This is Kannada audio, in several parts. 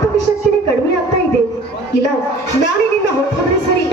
ಜ್ಞಾಪಕ ಶಕ್ತಿನೇ ಕಡಿಮೆ ಆಗ್ತಾ ಇದೆ. ಇಲ್ಲ, ನಾನೇ ನಿನ್ನ ಹೊತ್ತೋದ್ರೆ ಸರಿ.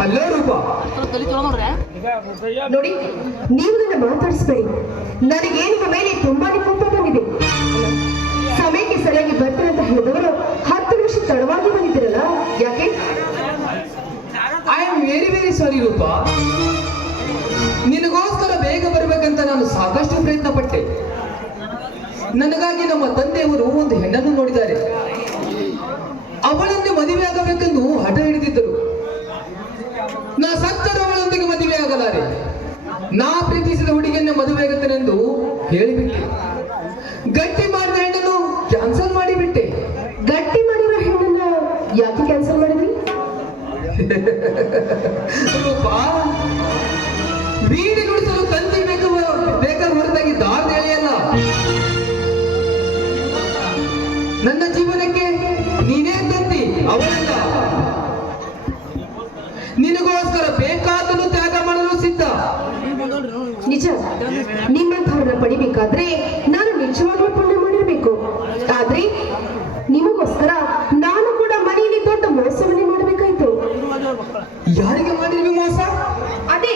ಹಲೋ ರೂಪಾ. ನೋಡಿ, ನೀವು ನನ್ನ ಮಾತಾಡಿಸ್ಬೇಡಿ. ನನಗೆ ನಿಮ್ಮ ಮೇಲೆ ತುಂಬಾನೇ ಕೋಪ ಬಂದಿದೆ. ಸಮಯಕ್ಕೆ ಸರಿಯಾಗಿ ಬರ್ತಾರೆ ಅಂತ ಹೇಳಿದವರು 10 ನಿಮಿಷ ತಡವಾಗಿ ಬಂದಿದ್ದೀರಲ್ಲ, ಯಾಕೆ? I am very sorry Roopa. ನಿನಗೋಸ್ಕರ ಬೇಗ ಬರಬೇಕಂತ ನಾನು ಸಾಕಷ್ಟು ಪ್ರಯತ್ನ ಪಟ್ಟೆ. ನನಗಾಗಿ ನಮ್ಮ ತಂದೆಯವರು ಒಂದು ಹೆಣ್ಣನ್ನು ನೋಡಿದ್ದಾರೆ. ಅವಳನ್ನೇ ಮದುವೆ ಆಗಬೇಕೆಂದು ಹಠ ಹಿಡಿದಿದ್ದರು. ನಾ ಸತ್ತರೂ ಅವಳೊಂದಿಗೆ ಮದುವೆ ಆಗಲಾರೆ. ನಾ ಪ್ರೀತಿಸಿದ ಹುಡುಗಿಯನ್ನ ಮದುವೆ ಆಗುತ್ತೇನೆಂದು ಹೇಳಿಬಿಟ್ಟೆ. ಗಟ್ಟಿ ಮಾಡಿದ ಹೆಣ್ಣನ್ನು ಕ್ಯಾನ್ಸಲ್ ಮಾಡಿಬಿಟ್ಟೆ. ಗಟ್ಟಿ ಮಾಡಿರೋ ಹೆಣ್ಣನ್ನ ಯಾಕೆ ಕ್ಯಾನ್ಸಲ್ ಮಾಡಿದ್ರಿ? ರೂಪಾ, ಬೀಡಿ ನುಡಿಸಲು ತಂತಿ ಬೇಕಾದ ಹೊರತಾಗಿ ದಾರಿ ಎಳೆಯಲ್ಲ. ನನ್ನ ಜೀವನಕ್ಕೆ ನೀನೇ ತಂತಿ, ಅವಳಲ್ಲ. ನಿನಗೋಸ್ಕರ ಬೇಕಾದನ್ನು ತ್ಯಾಗ ಮಾಡಲು ಸಿದ್ಧ. ನಿಜ, ನಿಮ್ಮಂಥವ್ರನ್ನ ಪಡಿಬೇಕಾದ್ರೆ ನಾನು ನಿಜವಾಗ್ಲೂ ಪುಣ್ಯ ಮಾಡಿರ್ಬೇಕು. ಆದ್ರೆ ನಿಮಗೋಸ್ಕರ ನಾನು ಕೂಡ ಮನೆಯಲ್ಲಿ ದೊಡ್ಡ ಮೋಸವನ್ನೇ ಮಾಡಬೇಕಾಯ್ತು. ಯಾರಿಗೆ ಮಾಡಿದ್ವಿ ಮೋಸ? ಅದೇ,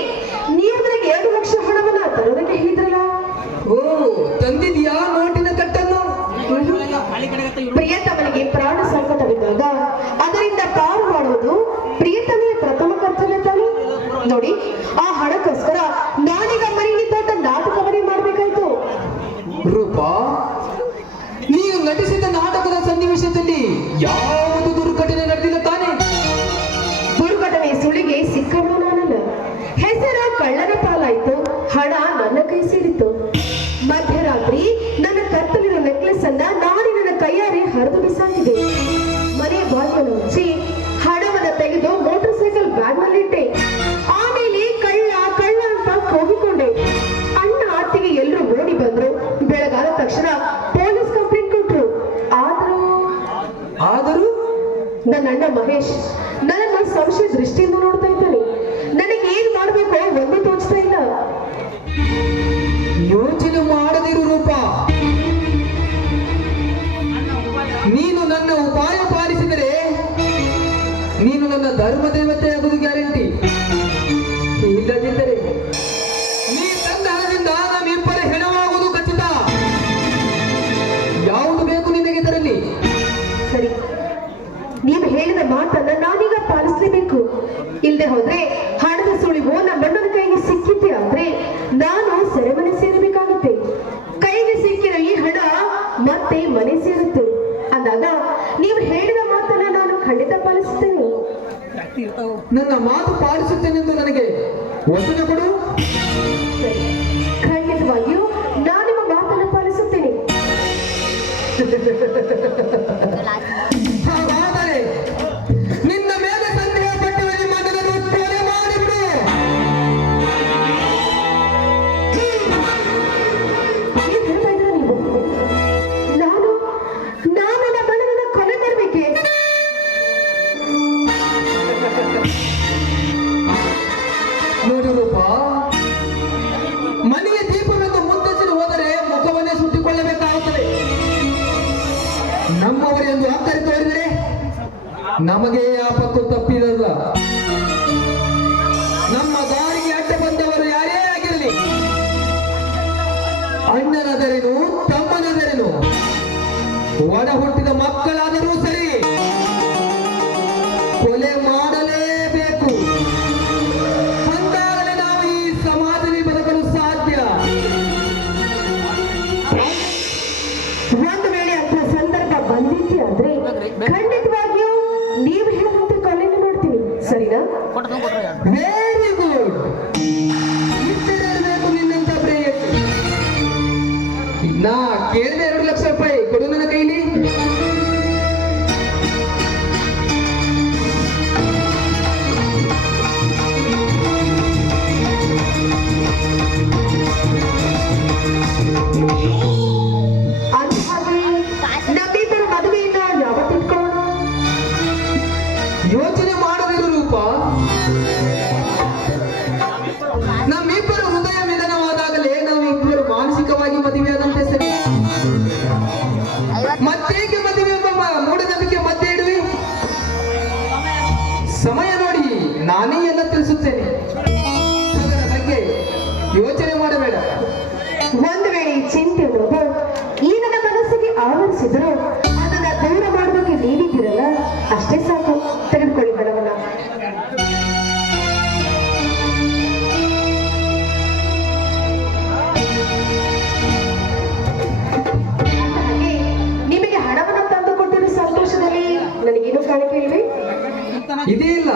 ನೀವು ನನಗೆ 2 ಲಕ್ಷ ಹಣವನ್ನ ತರೋದಕ್ಕೆ ಹೇಳಿದ್ರಲ್ಲ. ಓ, ತಂದಿದ್ಯಾ ನೋಟಿನ ಕಟ್ಟನ್ನು? ಪ್ರಿಯತಮನಿಗೆ ಪ್ರಾಣ ಸಂಕಟವಿದ್ದಾಗ ಅದರಿಂದ ಪಾರು ಮಾಡುವುದು ಪ್ರಿಯತಮೆಯ ಪ್ರಥಮ ಕರ್ತವ್ಯ ತಾನೆ. ನೋಡಿ, ಆ ಹಣಕ್ಕೋಸ್ಕರ ನಾನೀಗ ಮನೆಯಲ್ಲಿ ದೊಡ್ಡ ನಾಟಕವನ್ನೇ ಮಾಡಬೇಕಾಯ್ತು. ರೂಪಾ, ನೀವು ನಟಿಸಿದ ನಾಟಕದ ಸನ್ನಿವೇಶದಲ್ಲಿ ಯಾವುದು ದುರ್ಘಟನೆ ನಡೆದಿಲ್ಲ ತಾನೆ? ದುರ್ಘಟನೆ ಸುಳಿಗೆ ಸಿಕ್ಕವನು ನಾನಲ್ಲ. ಹೆಸರ ಕಳ್ಳನ ಪಾಲಾಯ್ತು, ಹಣ ನನ್ನ ಕೈ ಸೇರಿತು. ಮಧ್ಯರಾತ್ರಿ ನನ್ನ ಕತ್ತಲಿನ ನೆಕ್ಲೆಸ್ ಅನ್ನ ನಾನೇ ನನ್ನ ಕೈಯಾರೆ ಹರಿದು ಬಿಸಾಕಿದೆ. ಮನೆಯ ಬಾಗಿಲು ಮುಚ್ಚಿ ಹಣವನ್ನ ತೆಗೆದು ಮೋಟಾರ್ ಸೈಕಲ್ ಬ್ಯಾಗ್ ನಲ್ಲಿಟ್ಟೆ. ಆಮೇಲೆ ಕಳ್ಳ ಕಳ್ಳ ಅಂತ ಕೂಗಿಕೊಂಡೆ. ಅಣ್ಣ ಅತ್ತಿಗೆ ಎಲ್ಲರೂ ಓಡಿ ಬಂದ್ರು. ಬೆಳಗಾದ ತಕ್ಷಣ ಪೊಲೀಸ್ ಕಂಪ್ಲೇಂಟ್ ಕೊಟ್ರು. ಆದರೂ ನನ್ನ ಅಣ್ಣ ಮಹೇಶ್ ನನ್ನನ್ನು ಸಂಶಯ ದೃಷ್ಟಿಯಿಂದ ನೋಡ್ತಾ ಇದ್ದಾನೆ. ನನಗೆ ಏನ್ ಮಾಡ್ಬೇಕೋ ಒಂದು ತೋಚ್ತಾ ಇಲ್ಲ. ಯೋಚನೆ ಮಾಡದಿರು ರೂಪಾ. ನೀನು ನನ್ನ ಉಪಾಯ ಪಾಲಿಸಿದರೆ ನೀನು ನನ್ನ ಧರ್ಮ ದೇವತೆ ಆಗುವುದು ಗ್ಯಾರಂಟಿ. ಇಲ್ಲದಿದ್ದರೆ ನೀ ತಂದ ಹಣದಿಂದ ನಮ್ಮಿಬ್ಬರ ಹೆಣವಾಗುವುದು ಖಚಿತ. ಯಾವುದು ಬೇಕು ನಿನಗೆ ತರಲಿ? ಸರಿ, ನೀವು ಹೇಳಿದ ಮಾತನ್ನ ನಾನೀಗ ಪಾಲಿಸಲೇಬೇಕು. ಇಲ್ಲದೆ ಹೋದ್ರೆ ಹಣದ ಸುಳಿವು ನಮ್ಮಣ್ಣನ ಕೈಗೆ ಸಿಕ್ಕಿದ್ದೆ ಆದ್ರೆ ನಾನು ಸೆರೆಮನೆ ಸೇರಬೇಕಾಗುತ್ತೆ. ಕೈಗೆ ಸಿಕ್ಕಿರೋ ಈ ಹಣ ಮತ್ತೆ ಮನೆ ಸೇರುತ್ತೆ ಅಂದಾಗ ನೀವು ಹೇಳಿದ ಮಾತನ್ನ ನಾನು ಖಂಡಿತ ಪಾಲಿಸುತ್ತೇನೆ. ನನ್ನ ಮಾತು ಪಾಲಿಸುತ್ತೇನೆಂದು ನನಗೆ ವಚನ ಕೊಡು. ಸರಿ, ಖಂಡಿತವಾಗಿಯೂ ನಾನು ನಿಮ್ಮ ಮಾತನ್ನು ಪಾಲಿಸುತ್ತೇನೆ. ಹಾಗಾದರೆ ನಿನ್ನ ಮೇಲೆ ಸಂದೇಹ ಪಟ್ಟವರಿಗೆ ಮಗನನ್ನು ಕೊಲೆ ಮಾಡಿಬಿಡು. ಏನ್ ಹೇಳ್ತಾ ಇದ್ದೀರಾ ನೀವು? ನಾನು ನನ್ನ ಮಗನನ್ನ ಕೊಲೆ ಮಾಡ್ಬೇಕೆ? ನೋಡು ರೂಪಾ, ಮನೆಯ ದೀಪವೆಂದು ಮುಂದೆಸಲು ಹೋದರೆ ಮುಖವನ್ನೇ ಸುಟ್ಟಿಕೊಳ್ಳಬೇಕಾಗುತ್ತದೆ. ನಮ್ಮವರೆಂದು ಅಕ್ಕರೆ ತೋರಿದರೆ ನಮಗೆ ಆಪತ್ತು ತಪ್ಪಿರಲ್ಲ. ನಮ್ಮ ದಾರಿಗೆ ಅಡ್ಡ ಬಂದವರು ಯಾರೇ ಆಗಿರಲಿ, ಅಣ್ಣನಾದರೇನು ತಮ್ಮನಾದರೇನು ಒಡ ಹುಟ್ಟಿದ ಮಕ್ಕಳಾದರೂ ಸರಿ, ಕೊಲೆ ಮಾಡಲೇಬೇಕು. ಅಂದಾಗಲೇ ನಾವು ಈ ಸಮಾಜದಲ್ಲಿ ಬದುಕಲು ಸಾಧ್ಯ. ಒಂದು ವೇಳೆ ಅಂತ ಸಂದರ್ಭ ಬಂದಿದ್ದೆ ಆದ್ರೆ ಖಂಡಿತವಾಗಿಯೂ ನೀವು ಹೇಳುವಂತೆ ಕೊಲೆಯನ್ನು ಮಾಡ್ತೀನಿ. ಸರಿನಾ? Very good. ಇಟ್ಟಿರಬೇಕು ನಿನ್ನಂತ ಪ್ರೇಯಸಿ. ನಾ ಕೇಳಿದೆ 2 ಲಕ್ಷ ರೂಪಾಯಿ ಕೊಡು ನನ್ನ ಕೈಲಿ. ನಾನೇ ಎಲ್ಲ ತಿಳಿಸುತ್ತೇನೆ. ಅದರ ಬಗ್ಗೆ ಯೋಚನೆ ಮಾಡಬೇಡ. ಒಂದು ವೇಳೆ ಈ ಚಿಂತೆ ಅನ್ನೋದು ಈ ನನ್ನ ಮನಸ್ಸಿಗೆ ಆವರಿಸಿದ್ರು ಅದನ್ನ ದೂರ ಮಾಡೋದಕ್ಕೆ ನೀವಿದ್ದೀರಲ್ಲ, ಅಷ್ಟೇ ಸಾಕು. ತೆಗೆದುಕೊಳ್ಳಿ ಹಣವನ್ನ. ಹಾಗೆ ನಿಮಗೆ ಹಣವನ್ನು ತಂದು ಕೊಟ್ಟಿರೋ ಸಂತೋಷದಲ್ಲಿ ನನಗೇನು ಕಾಣಿಕೆ ಇಲ್ವೇ? ಇದೇ ಇಲ್ಲ.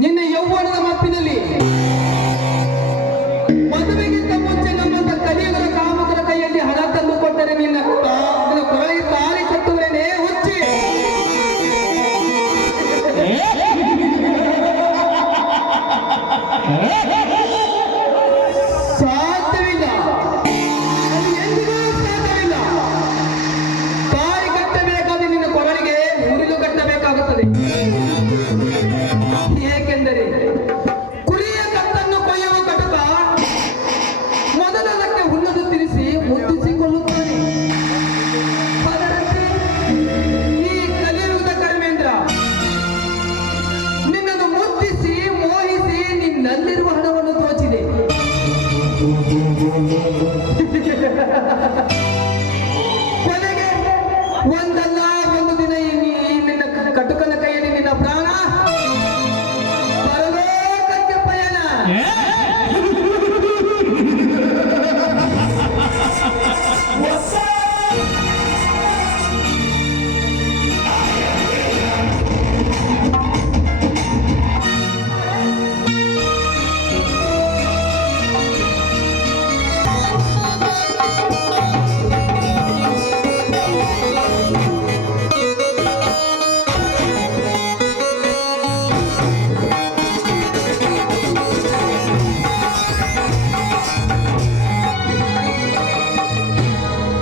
ನಿನ್ನ ಯೌವನದ ಮಪ್ಪಿನಲ್ಲಿ ಮದುವೆಗಿಂತ ಮುಂಚೆ ನಮ್ಮಂತ ಕಲಿಯುಗದ ಕಾಮಕರ ಕೈಯಲ್ಲಿ ಹಣ ತಂದು ಕೊಟ್ಟರೆ ನಿನ್ನ ಕೊರಳಿಗೆ ತಾಳಿ ಕಟ್ಟುವರೇನೆ ಹುಚ್ಚಿ. ಸಾಧ್ಯವಿಲ್ಲ, ಅದು ಎಂದಿಗೂ ಸಾಧ್ಯವಿಲ್ಲ. ತಾಳಿ ಕಟ್ಟಬೇಕಾದ್ರೆ ನಿನ್ನ ಕೊರಳಿಗೆ ಮುರಿದು ಕಟ್ಟಬೇಕಾಗುತ್ತದೆ. ಏಕೆಂದರೆ ಕುರಿಯ ಕತ್ತನ್ನು ಕೊಯ್ಯುವ ಕಟಕ ಮೊದಲದಕ್ಕೆ ಹುಲ್ಲನ್ನು ತಿನ್ನಿಸಿ ಮುದ್ದಿಸಿಕೊಳ್ಳುತ್ತಾನೆ. ಅದರಂತೆ ಈ ಕಲಿಯುಗದ ಕರ್ಮೇಂದ್ರ ನಿನ್ನನ್ನು ಮುದ್ದಿಸಿ ಮೋಹಿಸಿ ನಿನ್ನಲ್ಲಿರುವ ಹಣವನ್ನು ದೋಚಿದೆ. ಕೊನೆಗೆ ಒಂದಲ್ಲ ಒಂದು ದಿನ ಈ ನಿನ್ನ ಕಟುಕನ ಕೈಯಲ್ಲಿ ನಿನ್ನ ಪ್ರಾಣ ಪರಲೋಕಕ್ಕೆ ಪಯಣ.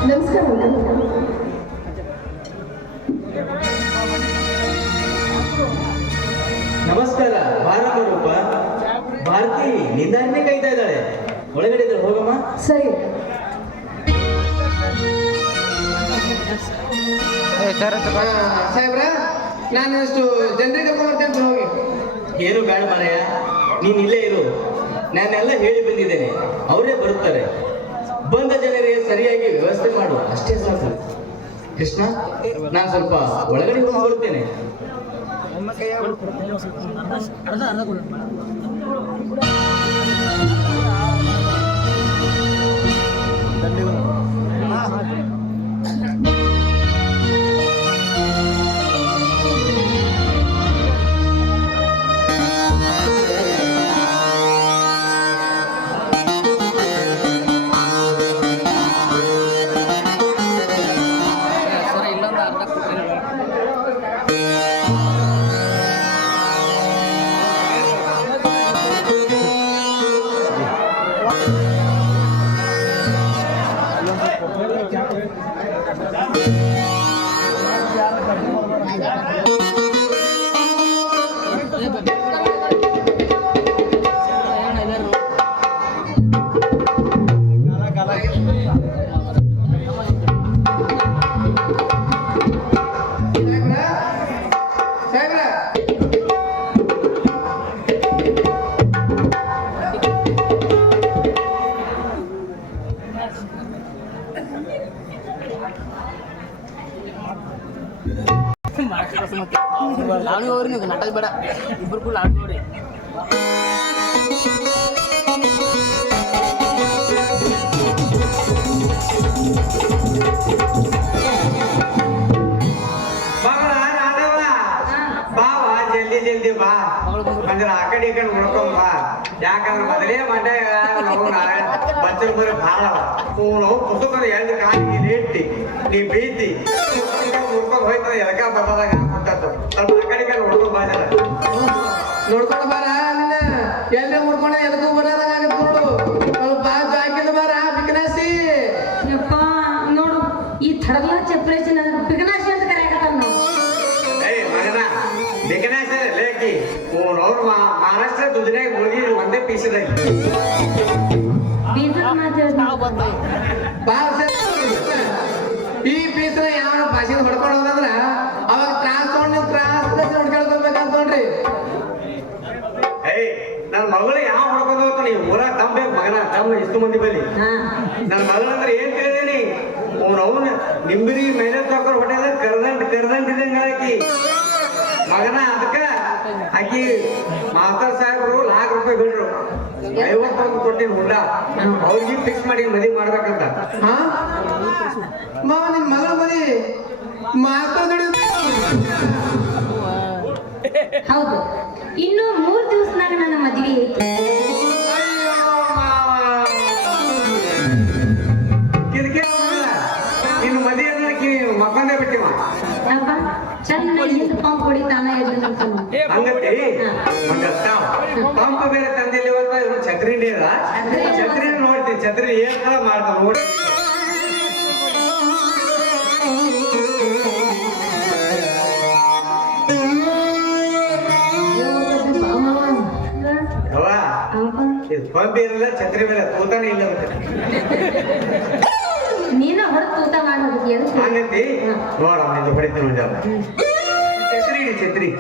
ನಮಸ್ಕಾರ ಅಂಕಲ್. ನಮಸ್ಕಾರ. ಬಾರಮ್ಮ ರೂಪ. ಭಾರತಿ ನಿಂದಾನ್ನೇ ಕೈತಾ ಇದ್ದಾಳೆ. ಒಳಗಡೆ ಇದ್ದಾಳೆ, ಹೋಗಮ್ಮ. ಸರಿ ಸಾಹೇಬ್ರ, ನಾನು ಅಷ್ಟು ಜನರಿಗೆ ಕರ್ಕೊಂಡ್ಬರ್ತೇನೆ ಹೋಗಿ. ಏನು ಬೇಡ ಮಾರಾಯ, ನೀನ್ ಇಲ್ಲೇ ಇರು. ನಾನೆಲ್ಲ ಹೇಳಿ ಬಂದಿದ್ದೇನೆ, ಅವರೇ ಬರುತ್ತಾರೆ. ಬಂದ ಜನರಿಗೆ ಸರಿಯಾಗಿ ವ್ಯವಸ್ಥೆ ಮಾಡು, ಅಷ್ಟೇ ಸಾಕು. ಕೃಷ್ಣ, ನಾನು ಸ್ವಲ್ಪ ಒಳಗಡೆ ಹೋಗಿ ಬರುತ್ತೇನೆ. ನಾನು ಅವ್ರಿ ನೀವು ನಾಟಕ ಬೇಡ, ಇಬ್ಬರು ಕೂಡ ಆಡ್ ನೋಡಿ. ಜಲ್ದಿ ಜಲ್ದಿ ಬಾ, ಅಂದ್ರೆ ಆ ಕಡೆ ಈ ಕಡೆ ನೋಡ್ಕೊಂಡ್ ಬಾ. ಯಾಕಂದ್ರೆ ಮೊದಲೇ ಮಂಡ್ಯ ಬಚ್ಚಲ ಬರೀ ಭಾಳ ನಾವು ಪುಸ್ತಕದ ಎರಡು ಕಾಲಿಗೆ ಇಟ್ಟಿ ನೀ ಬೀತಿ ನೋಡ್ಕೊಂಡು ಹೋಯ್ತದ ಎಲಕ ಬಬ್ಬದಾಗ ಹಾಕ್ಬಿಟ್ಟದ್ದು. ಸ್ವಲ್ಪ ಆ ಕಡೆ ಈ ಕಡೆ ನೋಡ್ಕೊಂಡ್ ಬಾ ಜನ. ನೋಡ್ಕೊಂಡು ಬಾರ, ಎಲ್ಲೇ ಮುಡ್ಕೊಂಡ ಎದಕ್ಕೂ ಬರೋದಾಗತ್ತೆ ನೋಡು. ಸ್ವಲ್ಪ ಹಾಕಿದ ಬಾರ ಬಿಕನಾಸಿ. ಯಪ್ಪ ನೋಡು, ಈ ಥಡಗ್ಲ ಚಪ್ರೇಸಿ ನನಗೆ ಬಿಗನಾಶಿ ಅಂತ ಕರೆಯಕತ್ತಾನ ನಾವು. ಏಯ್ ಮಗ ಅವ್ರು ಮಹಾರಾಷ್ಟ್ರ ದುಡ್ಡಿನಾಗ ಹೋಗಿ ಒಂದೇ ಪೀಸದಾಗ ಬೀಜದ ಮಾತು ನಾವು ಬಂದವು ಈ ಪೀಸ್ನ ಯಾವ ಭಾಷೆ ಹೊಡ್ಕೊಂಡು ಹೋದಂದ್ರ ಅವಾಗ ಕ್ರಾಸ್ ತಗೊಂಡು ನೀವು ಕ್ರಾಸ್ ಹೊಡ್ಕೊಳ್ಕೊಬೇಕಂತ ನೋಡ್ರಿ. ಏಯ್ ನನ್ನ ಮಗಳು ಯಾವ ಹೊಡ್ಕೊಂಡು ಹೋಗ್ತಾನೆ ನೀವು ಊರ ತಂಬೆ ಮಗನ ತಮ್ಮ ಇಷ್ಟು ಮಂದಿ ಬಲ್ಲಿ ನನ್ನ ಮಗಳಂದ್ರೆ ಏನ್ ಕೇಳಿದೀನಿ ಅವನ ನಿಂಬಿರಿ ಮೇಲೆ ತಗೊಂಡು ಹೊಟ್ಟೆದ ಕರ್ದಂಡ್ ಇದ್ದಂಗ ಆಕಿ ಮಗನ ಅದಕ್ಕ ಆಕಿ ಮಾಸ್ತರ್ ಸಾಹೇಬ್ರು ₹1,00,000 ಬಿಡ್ರು 51 ಕೊಟ್ಟಿನ ಹುಂಡ ಅವ್ರಿಗೆ ಫಿಕ್ಸ್ ಮಾಡಿ ಮದುವೆ ಮಾಡ್ಬೇಕಂತ. ಹಾ ಮಾವ ನಿನ್ ಮಗಳ ಮದಿ ಮಾತಾಡಿ ಹೌದು, ಇನ್ನು 3 ದಿವಸನಾಗ ನನ್ನ ಮದುವೆ ಐತಿ. ನಿನ್ನ ಮದುವೆ ಅಂದ್ರೆ ಮಕ್ಕಂದೇ ಬಿಟ್ಟಿವ ಅಪ್ಪ ಚೆನ್ನಾಗಿ ಹಿಂದೆ ಪಂಪ್ ಹೊಡಿತಾನ ಎದ್ದು ಹಂಗತಿ ಪಂಪ ಬೇರೆ ತಂದಿಲ್ಲ ಇವತ್ತು ಛತ್ರಿ ನೀರ ಛತ್ರಿ ನೋಡ್ತೀನಿ ಛತ್ರಿ ಏನ್ ತರ ಮಾಡ್ತಾವ ನೋಡಿ ಇದು ಪಂಪ್ ಇರಲ್ಲ ಛತ್ರಿ ಮೇಲೆ ತೂತಾನೆ ಇಲ್ಲ ನೀನ ಹೊರತು ಊಟ ಮಾಡೋದಕ್ಕೆ ಹಂಗತಿ ನೋಡ ಇದು ಹೊಡಿತೀನಿ ಒಂದ ಛತ್ರಿ ಇಡಿ ಛತ್ರಿ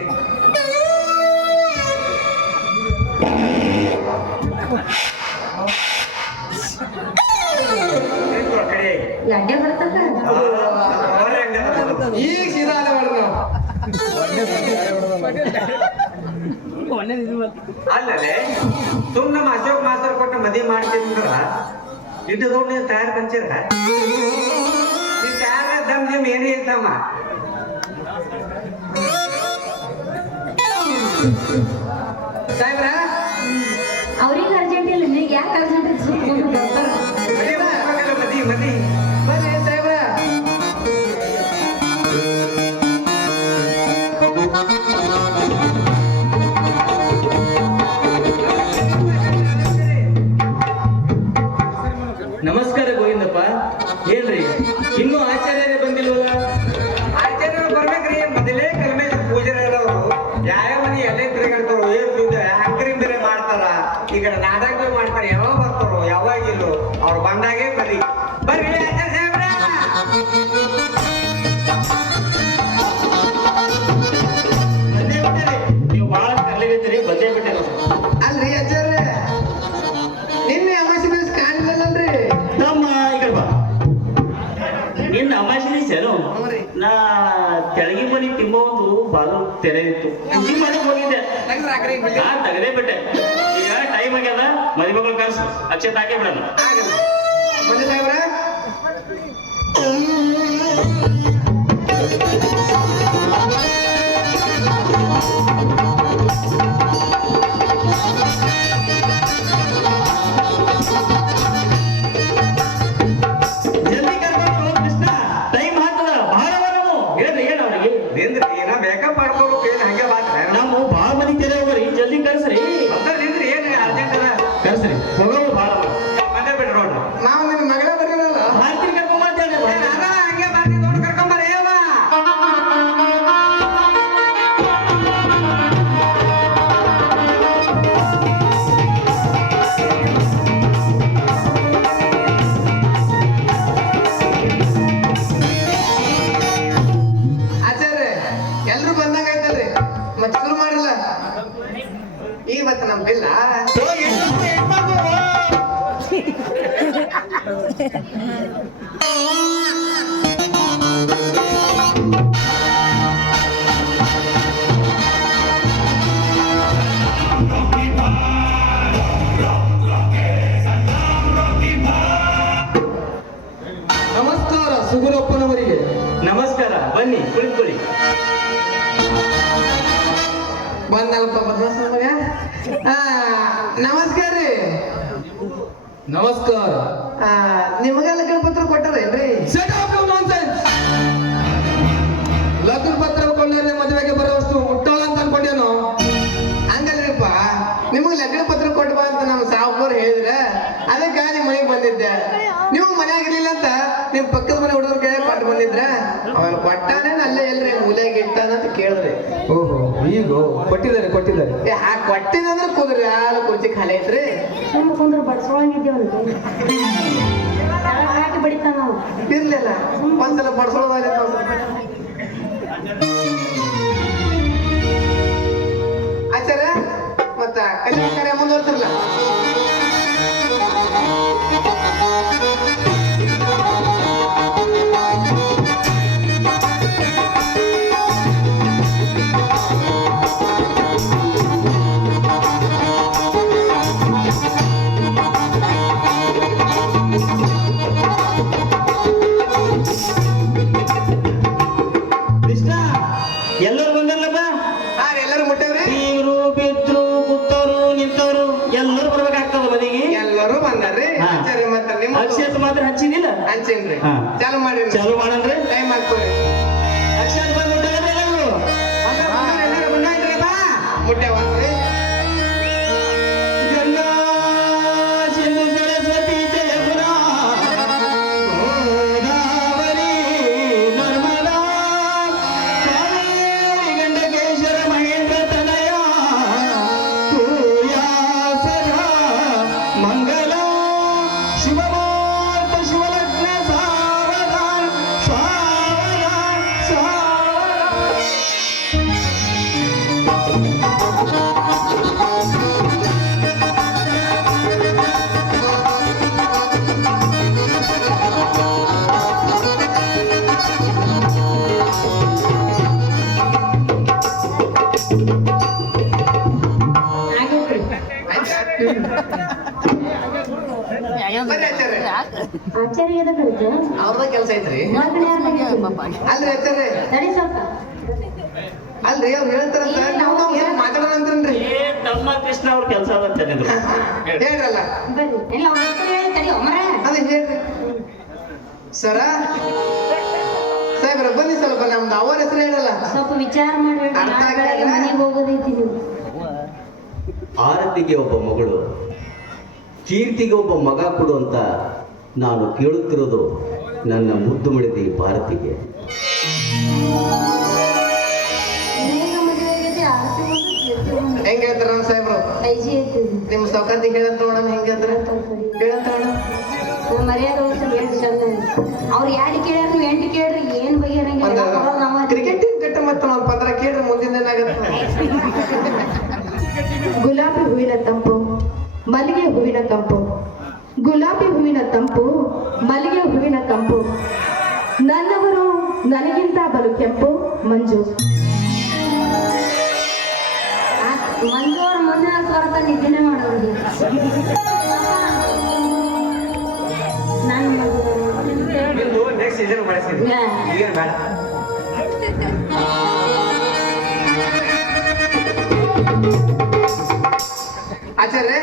ಎಡ್ಡೆ ಬರ್ತದ ಈಗ ಸೀದಾ ಅಲ್ಲ ಅಲ್ಲೇ ಸುಮ್ ನಮ್ಮ ಅಶೋಕ್ ಮಾಸ್ತರ್ ಕೊಟ್ಟು ಮದುವೆ ಮಾಡ್ತೀನಿ ಅಂದ್ರ ಇಟ್ಟು ದೊಡ್ಡ ನೀವು ತಯಾರು ಬಂಚಿರ ನೀನ್ ತಯಾರ ದಮ್ ಜಿಮ್ ಏನೇ ಇರ್ತಮ್ಮ ಸಾಹೇಬ್ರ ಅವ್ರಿಗೆ ಅರ್ಜೆಂಟ್ ಇಲ್ಲ ನಿನಗೆ ಯಾಕೆ ಅರ್ಜೆಂಟ್ ಸುತ್ತಕೊಂಡು ಬರ್ತಾರ ಮದಿ ಮದಿ ಬರ್ರಿ ಸಾಹೇಬ್ರ ನಮಸ್ಕಾರ ಗೋವಿಂದಪ್ಪ. ಏನ್ರಿ ಇನ್ನೂ ಆಚಾರ್ಯರೇ ಬಂದಿಲ್ವಲ್ಲ? ಆಚಾರ್ಯರು ಬರ್ಬೇಕ್ರಿ ಮೊದಲೇ ಕಲ್ಮೇಶ ಪೂಜಾರಿ ಅವರು ಯಾವ ಮನಿ ಎಲ್ಲೇ ತಿರುಗಾಡ್ತಾರೋ ಹಂಕರಿ ಬೇರೆ ಮಾಡ್ತಾರ ಈ ಕಡೆ ನಾಟಕ ಮಾಡ್ತಾರೆ ಯಾವಾಗ ಬರ್ತಾರೋ ಯಾವಾಗಿಲ್ಲೋ ಅವ್ರು ಬಂದಾಗೆ ಬರ್ರಿ ಬರ್ರಿ ಆಚಾರ್ಯ ಸಾಹೇಬ್ರ ಬಂದೇ ಬಿಟ್ಟರಿ ನೀವು ಬಹಳ ಕರ್ಲಿಗತ್ತೀರಿ, ಬಂದೇ ಬಿಟ್ಟೆ ಅಲ್ರಿ ಅಜ್ಜಾರ್ರೆ ನಿನ್ನೆ ಅಮಾಸಿ ದಿವಸ ಕಾಣಿಲ್ಲಲ್ರಿ ನಮ್ಮ ಈ ಕಡೆ ಬಾ. ನಿನ್ನ ಅಮಾಶಿನಿ ಸೇನು ನಾ ತೆಳಗಿ ಮನಿ ತಿಮ್ಮ ಒಂದು ಬಾಗಿಲು ತೆರೆ ಇತ್ತು ಹಂಚಿ ಮಾಡಕ್ ಹೋಗಿದ್ದೆ, ನಾ ತೆಗದೇ ಬಿಟ್ಟೆ. ಈಗ ಟೈಮ್ ಆಗ್ಯದ, ಮದಿ ಮಗಳು ಕರ್ಸು ಅಕ್ಷತೆ ಹಾಕಿ ಬಿಡೋಣ. ಮಂಜು ಸಾಹೇಬ್ರ ಜಲ್ದಿ ಕರ್ಕೊಂಡು ಹೋಗ್ ಕೃಷ್ಣ, ಟೈಮ್ ಆಗ್ತದ. ಬಹಳ ನಾವು ಹೇಳ್ರಿ ಏನ್ ಅವ್ರಿಗೆ ನಿಂದ್ರಿ ಏನ ಮೇಕಪ್ ಮಾಡ್ಕೋಬೇಕು ಏನ್ ಹಂಗೆ ಬಾತ್ರ ನಾವು ಭಾಳ ಮಂದಿ ತೆರೆ ಹೋಗ್ರಿ, ಜಲ್ದಿ ಕರ್ಸ್ರಿ ನಿಂದ್ರಿ ಏನ್ ಅರ್ಜೆಂಟ್ ಅದ ಕರ್ಸ್ರಿ ಹೋಗವು ಭಾಳ ಬಂದೇ ಬಿಡ್ರಿ ನೋಡ್ರಿ ನಾವು ನಿನ್ನ ಮಗಳ ಬರಲಿಲ್ಲ ಹಾರ್ತಿರಿ ಕರ್ಕೊಂಡ್ ಮಾಡ್ತೇವೆ. ಹಂಗೆ ಬರ್ರಿ ನೋಡಿ ಕರ್ಕೊಂಬರ್ರಿ ಏವ ಆಚಾರ್ಯ ಎಲ್ರು ಬಂದಂಗ ಆಯ್ತಲ್ರಿ ಮತ್ತೆ ಶುರು ಮಾಡಿಲ್ಲ ಇವತ್ತು ನಮ್ ಬಿಲ್ಲ ನಮಸ್ಕಾರ ಸುಗುರಪ್ಪನವರಿಗೆ. ನಮಸ್ಕಾರ, ಬನ್ನಿ ಕುಳಿತುಕೊಳ್ಳಿ. ಬಂದಲ್ಪ ಬಸವಸ್ವಾಮಿಗ. ನಮಸ್ಕಾರ ರೀ. ನಮಸ್ಕಾರ. ನಿಮಗ ಲಗ್ನ ಪತ್ರ ಕೊಟ್ಟಾರೇನ್ರಿ? ಲಗ್ನ ಪತ್ರ ಕೊಳ್ಳೇನೆ ಮದುವೆಗೆ ಬರೋವಷ್ಟು ಮುಟ್ಟೋಳ ಅಂತ ಅನ್ಕೊಂಡೇನು? ಹಂಗಲ್ರಿಪ್ಪ, ನಿಮಗ್ ಲಗ್ನ ಪತ್ರ ಕೊಟ್ಟು ಬಾ ಅಂತ ನಮ್ಮ ಸಾವುಕಾರ ಹೇಳಿದ್ರೆ ಅದಕ್ಕೆ ನಿಮ್ ಮನೆಗೆ ಬಂದಿದ್ದೆ. ನೀವು ಮನೆಯಾಗಿರ್ಲಿಲ್ಲ ಅಂತ ನಿಮ್ ಪಕ್ಕದ ಮನೆ ಹುಡುಗರ ಕೈ ಕೊಟ್ಟು ಬಂದಿದ್ರ ಅವ್ರು ಕೊಟ್ಟಾನೆ ಅಲ್ಲೇ ಎಲ್ರಿ ಮೂಲೆಗೆ ಇಟ್ಟಾನ ಅಂತ ಕೇಳಿದ್ರಿ. ಓಹೋ, ಈಗ ಕೊಟ್ಟಿದ್ದಾರೆ ಕೊಟ್ಟಿದ್ದಾರೆ. ಕೊಟ್ಟಿದಂದ್ರೆ ಕುದುರೆ ಯಾರು ಕುರ್ಚಿ ಖಾಲಿ ಐತ್ರಿ. ಸುಮ್ಮನೆ ಕುಂದ್ರೆ ಬಡ್ಸೋಳಂಗಿದ್ದೇವಂತ ಹಾಕಿ ಬಡಿತಾನ ನಾವು. ಇರ್ಲಿಲ್ಲ ಒಂದ್ಸಲ ಬಡ್ಸೋಳ ಆಚಾರ್ಯ ಮತ್ತ ಕಲ್ಯಾಣ ಕಾರ್ಯ ಮುಂದುವರ್ತಿರ್ಲ. ಕೃಷ್ಣ ಎಲ್ಲರೂ ಬಂದಲ್ಲಪ್ಪ. ಎಲ್ಲರೂ ಮುಟ್ಟವ್ರಿ, ಬೀಗರು ಬಿದ್ರು ಕೂತವ್ರು ನಿಂತವ್ರು ಎಲ್ಲರೂ ಬರ್ಬೇಕಾಗ್ತದ ಮನೆಗೆ. ಎಲ್ಲರೂ ಬಂದಾರ್ರಿ. ಹಾ. ಆಚಾರ್ಯ ಮತ್ತ ನಿಮ್ಮ ಅಕ್ಷತ್ ಮಾತ್ರ ಹಚ್ಚಿದಿಲ್ಲ. ಹಂಚೇನ್ರಿ ಹಾ. ಚಾಲು ಮಾಡಿ ಚಾಲು ಮಾಡಂದ್ರೆ ಟೈಮ್ ಹಾಕೋರಿ. ಅಕ್ಷತ್ ಬಂದ್ಬಿಟ್ಟಾರೆ ಎಲ್ಲರೂ. ಮುಟ್ಟೆವಂತ್ರಿ. ಗಂಗಾ ಸಿಂಧು ಸರಸ್ವತಿ ಜಯಪುರ ಗೋದಾವರಿ ನರ್ಮದಾ ಕಾವೇರಿ ಗಂಡಕೇಶ್ವರ ಮಹೇಂದ್ರ ತನಯ ಸೂರ್ಯ ಸದಾ ಮಂಗಲ ಶಿವಮೂರ್ತ ಶಿವಲಗ್ನ ಸಾವಧಾನ ಸಾವಧಾನ ಸಾವಧಾನ. ಆಗೈತ್ರಿ. ಬರ್ರಿ ಆಚಾರ್ಯ. ಆಚಾರ್ಯ ಎದಕ್ ಕರೀತ? ಅವ್ರದ ಕೆಲಸ ಐತ್ರಿ. ಹೊರಗಡೆ ಯಾರ್ ಬಗ್ಗೆ? ಅಲ್ರಿ ಆಚಾರ್ಯ, ತಡಿ ಸ್ವಲ್ಪ. ಅಲ್ರಿ ಅವ್ರು ಹೇಳ್ತಾರಂತ ನಾವು ಮಾತಾಡೋಣ ಅಂದ್ರನ್ರಿ. ಏ ತಮ್ಮ ಕೃಷ್ಣ ಅವ್ರ ಕೆಲಸ ಅಂತಂದ್ರು. ಹೇಳ್ರಲ್ಲ ಬರ್ರಿ. ಇಲ್ಲ ಅವ್ರ ಹೆಸರು ಹೇಳಿ ತಡಿ ಒಮ್ಮರೆ. ಅದೇ ಹೇಳ್ರಿ ಸರ. ಸಾಹೇಬ್ರ ಬನ್ನಿ ಸ್ವಲ್ಪ, ನಮ್ದು ಅವ್ರ ಹೆಸರು ಹೇಳಲ್ಲ. ಸ್ವಲ್ಪ ವಿಚಾರ ಮಾಡ್ಬೇಡಿ. ಅರ್ಥ ನಾಳೆ ಆಗಿಲ್ಲ? ಮನೆಗೆ ಹೋಗೋದೈತಿ ನೀವು. ಆರತಿಗೆ ಒಬ್ಬ ಮಗಳು, ಕೀರ್ತಿಗೆ ಒಬ್ಬ ಮಗ ಕೊಡು ಅಂತ ನಾನು ಕೇಳುತ್ತಿರೋದು ನನ್ನ ಮುದ್ದು ಮಡಿದಿ ಭಾರತಿಗೆ. ಬೇಗ ಮದುವೆ ಆಗೈತಿ, ಆರತಿ ಬಂದು ಕೀರ್ತಿ ಬಂದು. ಹೆಂಗ್ ಹೇಳ್ತಾರ ನಮ್ಮ ಸಾಹೇಬ್ರು? ಐಜಿ ಐತಿ. ನಿಮ್ ಸೌಕರ್ಯ ಹೇಳಂತ ನೋಡೋಣ. ಹೆಂಗ್ ಹೇಳ್ತಾರ ಹೇಳಂತ ನೋಡೋಣ. ನಮ್ಮ ಮರ್ಯಾದೆ ವಯಸ್ಸಲ್ಲಿ ಎಷ್ಟು ಚಂದ. ಅವ್ರು ಯಾರು ಕೇಳ್ಯಾರ ನೀವು ಎಂಟು ಕೇಳ್ರಿ, ಏನ್ ಬಗೆಹರಂಗಿಲ್ಲ. ನಾವು ಕ್ರಿಕೆಟ್ ಟೀಮ್ ಕಟ್ಟ ಮತ್ತೆ ನಾವು 15 ಕೇಳ್ರಿ ಮುಂದಿನ ಏನಾಗತ್ತೆ. ಗುಲಾಬಿ ಹೂವಿನ ತಂಪು, ಮಲ್ಲಿಗೆ ಹೂವಿನ ಕಂಪು, ಗುಲಾಬಿ ಹೂವಿನ ತಂಪು, ಮಲ್ಲಿಗೆ ಹೂವಿನ ಕಂಪು, ನನ್ನವರು ನನಗಿಂತ ಬಲು ಕೆಂಪು ಮಂಜು. ಮಂಜೂರ ಮುಂದಿನ ಸ್ವರ್ಗ ನಿದ್ದೆನೆ ಮಾಡೋದು. ನಾನು ನಿಮ್ದು ನೆಕ್ಸ್ಟ್ ಸೀಸನ್ ಬಳಸಿದ್ವಿ ಈಗ ಬೇಡ. ಆಚಾರ್ಯ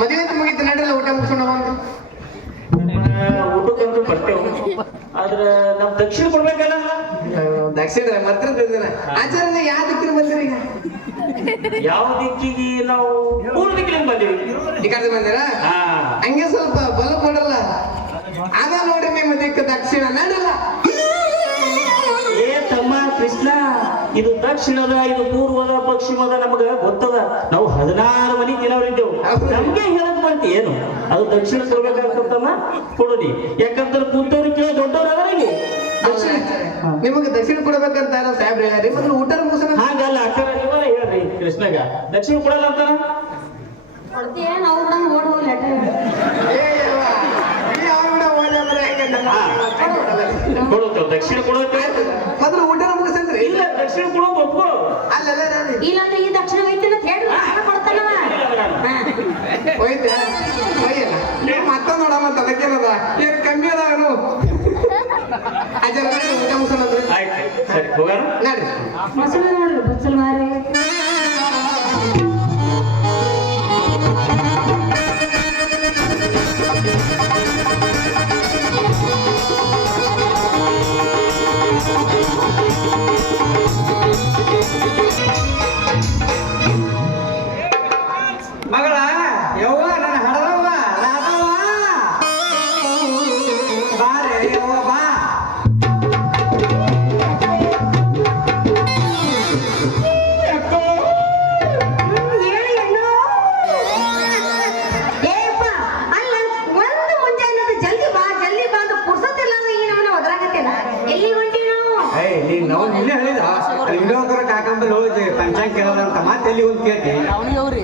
ಮದುವೆ ಅಂತ ಮುಗಿತು, ನಡ್ರಲ್ಲ ಊಟ ಮುಗಿಸೋಣ. ಊಟಕ್ಕಂತೂ ಬರ್ತೇವೆ, ಆದ್ರೆ ನಮ್ ದಕ್ಷಿಣ ಕೊಡ್ಬೇಕಲ್ಲ. ದಕ್ಷಿಣ ಮಾತ್ರ ಆಚಾರ್ಯ ಯಾವ ದಿಕ್ಕಿನ ಬಂದಿರಿ? ಈಗ ಯಾವ ದಿಕ್ಕಿಗೆ ನಾವು ಪೂರ್ವ ದಿಕ್ಕಿನ ಬಂದೀವಿ. ಈ ಕಡೆ ಬಂದಿರಾ? ಹಾ, ಹಂಗೆ ಸ್ವಲ್ಪ ಬಲ ಕೊಡಲ್ಲ. ಅದ ನೋಡ್ರಿ ನಿಮ್ಮ ದಿಕ್ಕು ದಕ್ಷಿಣ. ನಡಲ್ಲ ಏ ತಮ್ಮ ಕೃಷ್ಣ, ಇದು ದಕ್ಷಿಣದ, ಇದು ಪೂರ್ವದ, ಪಶ್ಚಿಮದ ನಮಗ ಗೊತ್ತದ. ನಾವು 16 ಮನಿ ದಿನವರಿದ್ದೇವು. ನಮ್ಗೆ ಹೇಳಕ್ ಬಂತಿ ಏನು? ಅದು ದಕ್ಷಿಣ ಕೊಡ್ಬೇಕಾಗ್ತಮ್ಮ, ಕೊಡೋದಿ. ಯಾಕಂದ್ರೆ ಕೂತವ್ರಿಗೆ ಕೇಳೋ ದೊಡ್ಡವ್ರು ಅದಾರ ಇಲ್ಲಿ. ದಕ್ಷಿಣ ನಿಮಗೆ ದಕ್ಷಿಣ ಕೊಡ್ಬೇಕಂತ ಸಾಹೇಬ್ರು ಹೇಳ್ರಿ. ಮೊದಲು ಊಟ ಮುಗಿಸೋಣ. ಹಾಗಲ್ಲ, ಅಕ್ಕರ ನೀವಲ್ಲ ಹೇಳ್ರಿ ಕೃಷ್ಣಗ ದಕ್ಷಿಣ ಕೊಡಲ್ಲ ಅಂತಾನ. ಕೊಡ್ತೀಯ ನಾವು ಕೂಡ ಓಡ್ ಹೋಗಿ ಲೆಟರ್. ಕೊಡುತ್ತೇವೆ, ದಕ್ಷಿಣ ಕೊಡುತ್ತೆ. ಮೊದಲು ಊಟ ಮುಗಿಸಂದ್ರಿ. ಇಲ್ಲ, ದಕ್ಷಿಣ ಕೊಡೋದು ಒಪ್ಕೋ. ಅಲ್ಲಲ್ಲ ನಾನು ಇಲ್ಲಾಂದ್ರೆ ಈ ದಕ್ಷಿಣ ಐತಿ ಅಂತ ಹೇಳ್ರಿ, ಕೊಡ್ತಾನವ. ಹೋಯ್ತಾ ಒಯ್ಯಲ್ಲ ಮತ್ತೊಂದು ನೋಡ ಮತ್ತ ಅದಕ್ಕೇನದ ಏನು ಕಮ್ಮಿ ಅದಾವನು. ಅಜ್ಜರ ಊಟ ಮುಗಿಸೋಣ. ಆಯ್ತು, ಸರಿ ಹೋಗೋಣ. ನಡ್ರಿ. ಮೊಸರು ನೋಡ್ರಿ ಬಚ್ಚಲ್ ಮಾರಿ. ಮಗಳ ಯವ್ವ ನನ್ನ ಹಡದವ್ವ ರಾಧವ್ವ.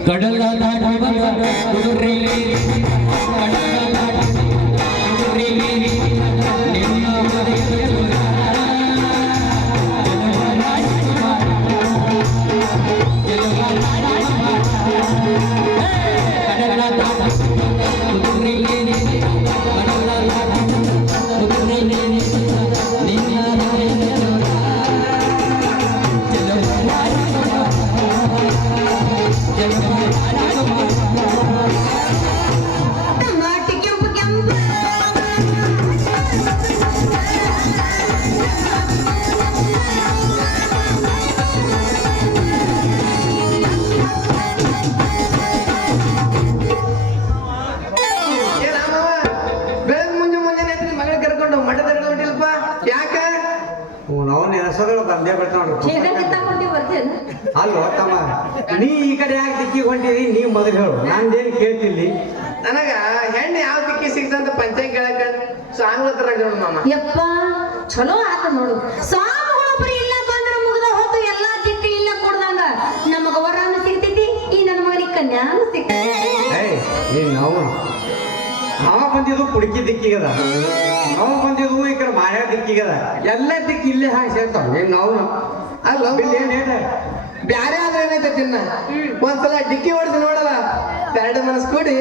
ಕಡಲ ದಾಟಿ ಬಂದ ಕುದುರೆ ಕಡಲ ದಾಟಿ ಕುದುರೆ ನಿನ್ನ ಮನೆಯ ಟಮಾಟಿ ಕೆಂಪು ಕೆಂಪು ಬೆಳಗ್ಗೆ ಮುಂಜಾನೆ ಮಗಳ ಕರ್ಕೊಂಡು ಮಠದ ಹೊಂಟಿಲ್ಪ ಯಾಕ ನಾವು ನೆನಸೋದ್ರೊಳಗೆ ಬಂದೇ ಬಿಡ್ತಾವ ನೋಡ್ರಿ ಕಿತ್ತಾಕೊಂಡಿ ಬರ್ತೇನೆ ಅಲ್ಲೋ ತಮ್ಮ ನೀ ಈ ಕಡೆ ಯಾಕೆ ದಿಕ್ಕಿಗೆ ಹೊಂಟಿರಿ ನೀ ಮೊದಲು ಹೇಳು ನಂದೇನು ಕೇಳ್ತಿಲ್ಲಿ ನನಗ ಹೆಣ್ಣು ಯಾವ ದಿಕ್ಕಿ ಸಿಗ್ತಂತ ಪಂಚಾಯತ್ ಕೇಳಕ ಸ್ವಾಮಿಗಳ ಹತ್ರ ನೋಡು ಮಾಮ ಯಪ್ಪ ಚಲೋ ಆತ ನೋಡು ಸ್ವಾಮಿಗಳೊಬ್ರು ಇಲ್ಲ ಬಂದ್ರ ಮುಗ್ದ ಹೋತು ಎಲ್ಲಾ ದಿಕ್ಕ ಇಲ್ಲ ಕೊಡ್ದಂಗ ನಮಗ ವರಾನು ಸಿಗ್ತೈತಿ ಈ ನನ್ನ ಮಗನಿಗೆ ಕನ್ಯಾನು ಸಿಗ್ತೈತಿ ಏಯ್ ನೀನ್ ನಾವು ಅವ ಬಂದಿದ್ದು ಕುಡುಕಿ ದಿಕ್ಕಿಗದ ಅವ ಬಂದಿದ್ದು ಈ ಕಡೆ ಮಾಯ ದಿಕ್ಕಿಗದ ಎಲ್ಲ ದಿಕ್ಕಿ ಇಲ್ಲೇ ಹಾಗೆ ಸೇರ್ತಾವ ನೀನ್ ನಾವು ಅಲ್ಲ ಏನ್ ಹೇಳ ಬ್ಯಾರೆ ಆದ್ರೆ ಏನೈತೆ ತಿನ್ನ ಒಂದ್ಸಲ ಡಿಕ್ಕಿ ಹೊಡೆದು ನೋಡಲ್ಲ ಎರಡು ಮನಸ್ ಕೂಡಿ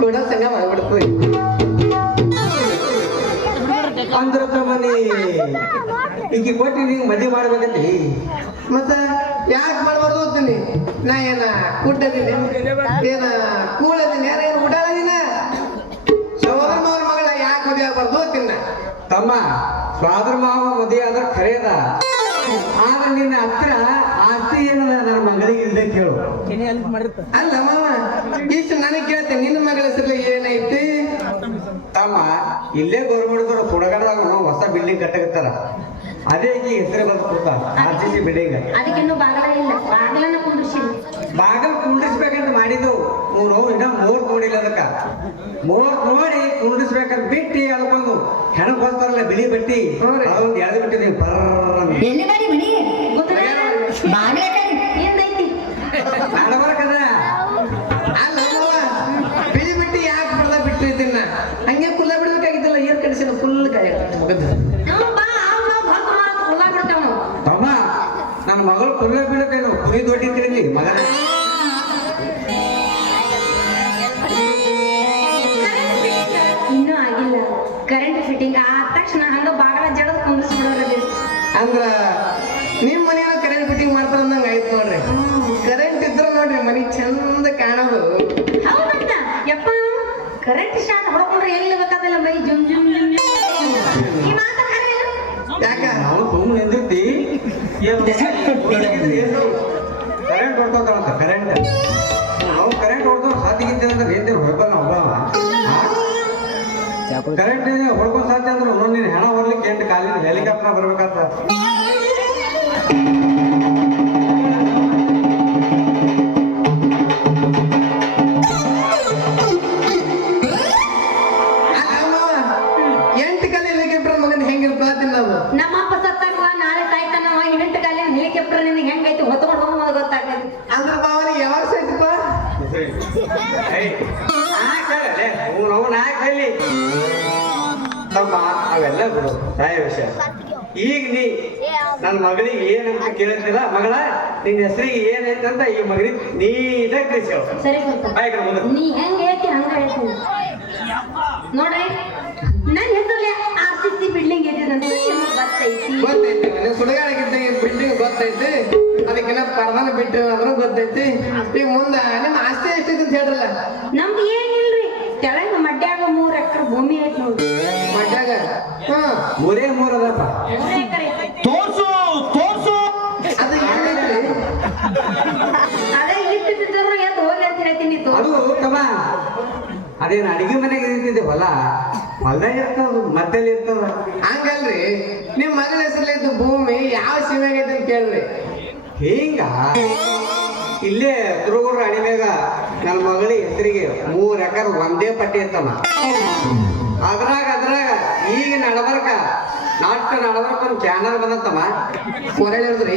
ಕೂಡ ಸಂಗ ಮಾಡ್ಬಿಡ್ತೀವಿ ಅಂದ್ರ ತಮ್ಮನಿ ಈಗ ಕೊಟ್ಟು ನಿಂಗೆ ಮದುವೆ ಮಾಡ್ಬೇಕಂತಿ ಮತ್ತ ಯಾಕೆ ಮಾಡ್ಬಾರ್ದು ಅಂತೀನಿ ನಾ ಏನ ಕುಟ್ಟದಿನಿ ಏನ ಕೂಳದಿನಿ ಏನ ಉಡಾಳದಿನ ಸಹೋದರ ಮಾವನ ಮಗಳ ಯಾಕೆ ಮದುವೆ ಆಗ್ಬಾರ್ದು ತಿನ್ನ ತಮ್ಮ ಸ್ವಾದ್ರ ಮಾವ ಮದುವೆ ಆದ್ರೆ ಖರೇದ ಆದ್ರೆ ನಿನ್ನ ಹತ್ರ ಆಸ್ತಿ ಏನದ ನನ್ನ ಮಗಳಿಗೆ ಇಲ್ಲದೆ ಕೇಳು ಅಲ್ಲ ಮಾವ ಇಷ್ಟು ನನಗೆ ಕೇಳ್ತೇನೆ ನಿನ್ನ ಮಗಳ ಹೆಸರಲ್ಲಿ ಏನೈತಿ ತಮ್ಮ ಇಲ್ಲೇ ಗೌರ್ಮೆಂಟ್ ಸುಡಗಡದಾಗ ಹೊಸ ಬಿಲ್ಡಿಂಗ್ ಕಟ್ಟಕತ್ತಾರ ಅದೇ ಈ ಹೆಸರು ಬಂದು ಕೊಡ್ತಾರ RCC ಬಿಲ್ಡಿಂಗ್ ಅದಕ್ಕಿನ್ನೂ ಬಾಗಲ ಇಲ್ಲ ಬಾಗಲನ್ನ ಕುಂದ್ರಿಸಿ ಬಾಗಲ್ ಕುಂಡಿಸ್ಬೇಕಂತ ಮಾಡಿದ್ದು ನಾವು ಇನ್ನ ಮೋರ್ ನೋಡಿಲ್ಲ ಅದಕ್ಕ ಮೋರ್ ನೋಡಿ ಕುಂಡಿಸ್ಬೇಕಂತ ಬಿಟ್ಟು ಅದಕ್ಕೊಂದು ಹೆಣ ಬರ್ತಾರಲ್ಲ ಬಿಳಿ ಬಟ್ಟಿ ಅದೊಂದು ಎಳೆದು ಬಿಟ್ಟಿದ್ದೀವಿ ಬರ್ರ ಎಲ್ಲಿ ಮಾಡಿ ಮನಿ ಬಾಗಲ ಏನೈತಿ ನಡಬರ್ಕದ ಅಲ್ಲ ಮಾವ ಬಿಳಿ ಬಿಟ್ಟು ಯಾಕೆ ಬರ್ದ ಬಿಟ್ರಿ ತಿನ್ನ ಹಂಗೆ ಕುಲ್ಲ ಬಿಡ್ಬೇಕಾಗಿತ್ತಲ್ಲ ಏರ್ ಕಡಿಸಿದ ಫುಲ್ ಕಾಯಿ ತಮ್ಮ ನನ್ನ ಮಗಳು ಕುಲ್ಲ ಬೀಳಕೇನು ಕುರಿ ದೊಡ್ಡಿದ್ರಿ ಮಗನ ಇನ್ನೂ ಆಗಿಲ್ಲ ಕರೆಂಟ್ ಫಿಟ್ಟಿಂಗ್ ಆದ ತಕ್ಷಣ ಹಂಗ ಬಾಗಲ ಜಡದ್ ಕುಂದಿಸ್ಬಿಡೋರಲ್ಲಿ ಅಂದ್ರ ನಿಮ್ ಮನೆಯ ಕರೆಂಟ್ ಫಿಟ್ಟಿಂಗ್ ಮಾಡ್ತಾರ ಅಂದಂಗ ಆಯ್ತು ನೋಡ್ರಿ ಕರೆಂಟ್ ಇದ್ರ ನೋಡ್ರಿ ಮನಿ ಚಂದ ಕಾಣೋದು ಹೌದಂತ ಯಪ್ಪ ಕರೆಂಟ್ ಶಾಕ್ ಹೊಡ್ಕೊಂಡ್ರೆ ಎಲ್ಲಿ ಬೇಕಾದಲ್ಲ ಮೈ ಜುಮ್ ಜುಮ್ ಜುಮ್ ಈ ಮಾತ ಖರೆ ಯಾಕ ನಾವು ಸುಮ್ಮನೆ ನಿಂದಿರ್ತಿ ಕರೆಂಟ್ ಹೊಡ್ಕೊಂತಾವಂತ ಕರೆಂಟ್ ನಾವು ಕರೆಂಟ್ ಹೊಡ್ಕೊಂಡು ಸಾಧ್ಯಗಿಂತ ಅಂದ್ರೆ ಏನ್ ಹೊಯ್ಬಲ್ಲ ಒಬ್ಬ ಕರೆಂಟ್ ಹೊಡ್ಕೊಂಡು ಸಾಧ್ಯ ಅಂದ್ರೆ ನೀನು ಹೆಣ ಹೊರ್ಲಿಕ್ಕೆ ಎಂಟು ಕಾಲಿನ ಹೆಲಿಕಾಪ್ಟರ್ ಬರ್ಬೇಕಾಗ್ತದ ಎಂಟು ಕಾಲ ಹೆಲಿಕಾಪ್ಟರ್ ಮಗನ್ ಹೆಂಗಿರ್ತ ತಿನ್ನೋದು ನಮ್ಮ ಅಪ್ಪ ಸತ್ತಾಗ ನಾಳೆ ಸಾಯ್ತಾನವ ಎಂಟು ಕಾಲಿನ ಹೆಲಿಕಾಪ್ಟರ್ ನಿನಗೆ ಹೆಂಗೈತಿ ಹೊತ್ಕೊಂಡು ಹೋಗೋದು ಗೊತ್ತಾಗ್ತದೆ ಅಂದ್ರ ಮಾವನಿಗೆ ಯಾವಾಗ ಸೈತಪ್ಪ ತಮ್ಮ ಅವೆಲ್ಲ ಬಿಡು ತಾಯ ವಿಷಯ ಈಗ ನೀ ನನ್ನ ಮಗಳಿಗೆ ಏನಂತ ಕೇಳಿದ್ದಿಲ್ಲ ಮಗಳ ನಿನ್ನ ಹೆಸರಿಗೆ ಏನೈತೆ ಅಂತ ಈ ಮಗಳಿಗೆ ನೀಟಾಗಿ ತಿಳಿಸಿ ಹೇಳು ಸರಿ ಗೊತ್ತ ಆಯ್ತು ಮುಂದೆ ನೀ ಹೆಂಗ್ ಹೇಳ್ತಿ ಹಂಗ ಹೇಳ್ತೀನಿ ನೋಡ್ರಿ ನನ್ನ ಹೆಸರಲ್ಲಿ RCC ಬಿಲ್ಡಿಂಗ್ ಐತಿ ನನಗೆ ಗೊತ್ತೈತಿ ಗೊತ್ತೈತಿ ನೀವು ಸುಡಗಾಡಕ್ಕಿದ್ದ ಬಿಲ್ಡಿಂಗ್ ಗೊತ್ತೈತಿ ಅದಕ್ಕಿನ್ನ ಪರದಾನ ಬಿಟ್ಟು ಅದ್ರ ಗೊತ್ತೈತಿ ಈಗ ಮುಂದ ನಿಮ್ಮ ಆಸ್ತಿ ಎಷ್ಟೈತಿ ಅಂತ ಹೇಳ್ರಲ್ಲ ನಮ್ದು ಏನಿಲ್ರಿ ತೆಳಗ ಮಡ್ಯಾಗ 3 ಎಕರೆ ಭೂಮಿ ಐತಿ ನೋಡ್ರಿ ಮಡ್ಯಾಗ ಹಾ ಮೂರೇ ಮೂರು ಅದಪ್ಪ 3 ಎಕರೆ ಐತಿ ತೋರ್ಸು ಅದು ಏನೈತ್ರಿ ಅದೇ ಇಟ್ಟಿದ್ರು ಎದ್ದು ಹೋಗಿ ಅಂತ ಹೇಳ್ತೀನಿ ಅದು ತಮ್ಮ ಅದೇನು ಅಡಿಗೆ ಮನೆಗೆ ಇರ್ತಿದ್ದೆ ಹೊಲದಾಗ ಇರ್ತದ ಮತ್ತಲ್ಲಿ ಇರ್ತದ ಹಂಗಲ್ರಿ ನಿಮ್ ಮಗನ ಹೆಸರಲ್ಲಿ ಭೂಮಿ ಯಾವ ಸೀಮೆಗೆ ಐತಿ ಅಂತ ಕೇಳ್ರಿ ಹಿಂಗ ಇಲ್ಲೇ ತುರುಗುಡ್ರ ಅಡಿ ಮ್ಯಾಗ ನನ್ನ ಮಗಳಿಗೆ ಹೆಸರಿಗೆ 3 ಎಕರೆ ಒಂದೇ ಪಟ್ಟಿ ಇರ್ತಮ್ಮ ಅದ್ರಾಗ ಈಗ ನಡಬರ್ಕ ಒಂದು ಕ್ಯಾನಲ್ ಬಂದತ್ತಮ್ಮ ಹೊರಳಿ ಹೇಳಿದ್ರಿ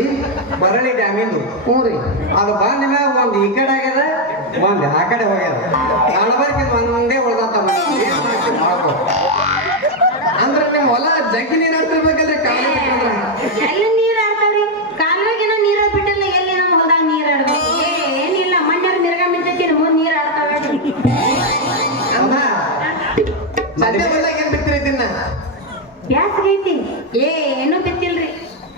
ಬರಳಿ ಡ್ಯಾಮಿಂದು ಹ್ಞೂ ರೀ ಅದು ಬಂದ ಮ್ಯಾಗ ಒಂದು ಈ ಕಡೆ ಆಗ್ಯದ ಬಂದೆ ಆ ಕಡೆ ಹೋಗ್ಯಾರ ನಡಬರ್ಕಿದ್ ಒಂದೇ ಉಳ್ದಾತ ಏನ್ ಮಾಡ್ತೀವಿ ಮಾಡ್ಕೋ ಅಂದ್ರ ನಿಮ್ ಹೊಲ ಜಗ್ಗಿ ನೀರ್ ಹಾಕ್ತಿರ್ಬೇಕಲ್ರಿ ಎಲ್ಲಿ ನೀರ್ ಆಡ್ತಾವ್ರಿ ಕಾಲ್ವಾಗೇನೋ ನೀರ ಬಿಟ್ಟಿಲ್ಲ ಎಲ್ಲಿ ನಮ್ಮ ಹೊಲ್ದಾಗ ನೀರ್ ಆಡ್ಬೇಕು ಏನಿಲ್ಲ ಮಣ್ಣಾರ ಮಿರ್ಗ ಮಿಂತೈತಿ ಮುಂದ್ ನೀರ್ ಆಡ್ತಾವ ಅಮ್ಮ ಸದ್ಯ ಹೊಲ್ದಾಗ ಏನ್ ಬಿತ್ತಿರಿ ತಿನ್ನ ಬ್ಯಾಸ್ಗೈತಿ ಏನು ಬಿತ್ತಿಲ್ರಿ